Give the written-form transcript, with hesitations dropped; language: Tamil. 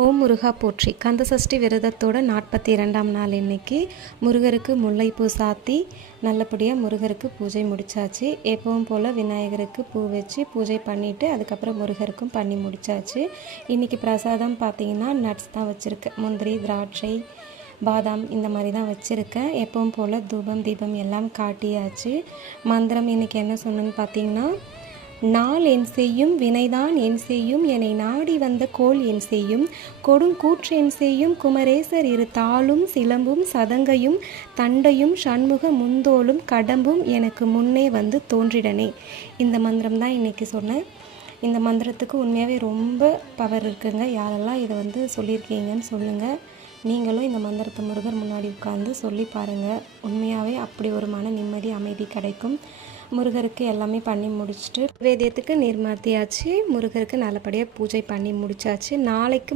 ஓம் முருகா போற்றி. கந்தசஷ்டி விரதத்தோட 42ஆம் நாள் இன்னைக்கு முருகருக்கு முல்லைப்பூ சாத்தி நல்லபடியாக முருகருக்கு பூஜை முடித்தாச்சு. எப்பவும் போல் விநாயகருக்கு பூ வச்சு பூஜை பண்ணிவிட்டு அதுக்கப்புறம் முருகருக்கும் பண்ணி முடித்தாச்சு. இன்றைக்கி பிரசாதம் பார்த்திங்கன்னா நட்ஸ் தான் வச்சுருக்கேன். முந்திரி, திராட்சை, பாதாம் இந்த மாதிரி தான் வச்சுருக்கேன். எப்பவும் போல் தூபம் தீபம் எல்லாம் காட்டியாச்சு. மந்திரம் இன்றைக்கி என்ன சொன்னேன்னு பார்த்திங்கன்னா, நாள் என் செய்யும் வினைதான் என் செய்யும் என்னை நாடி வந்த கோள் என் செய்யும் கொடுங்கூற்று என் செய்யும் குமரேசர் இரு தாளும் சிலம்பும் சதங்கையும் தண்டையும் சண்முக முந்தோளும் கடம்பும் எனக்கு முன்னே வந்து தோன்றிடனே. இந்த மந்திரம் தான் இன்றைக்கி சொன்னேன். இந்த மந்திரத்துக்கு உண்மையாகவே ரொம்ப பவர் இருக்குங்க. யாரெல்லாம் இதை சொல்லியிருக்கீங்கன்னு சொல்லுங்கள். நீங்களும் இந்த மந்திரத்தை முருகர் முன்னாடி உட்காந்து சொல்லி பாருங்கள். உண்மையாகவே அப்படி ஒரு மன நிம்மதி அமைதி கிடைக்கும். முருகருக்கு எல்லாமே பண்ணி முடிச்சுட்டு வேதியத்துக்கு நீர் மாற்றியாச்சு. முருகருக்கு நல்லபடியாக பூஜை பண்ணி முடித்தாச்சு. நாளைக்கு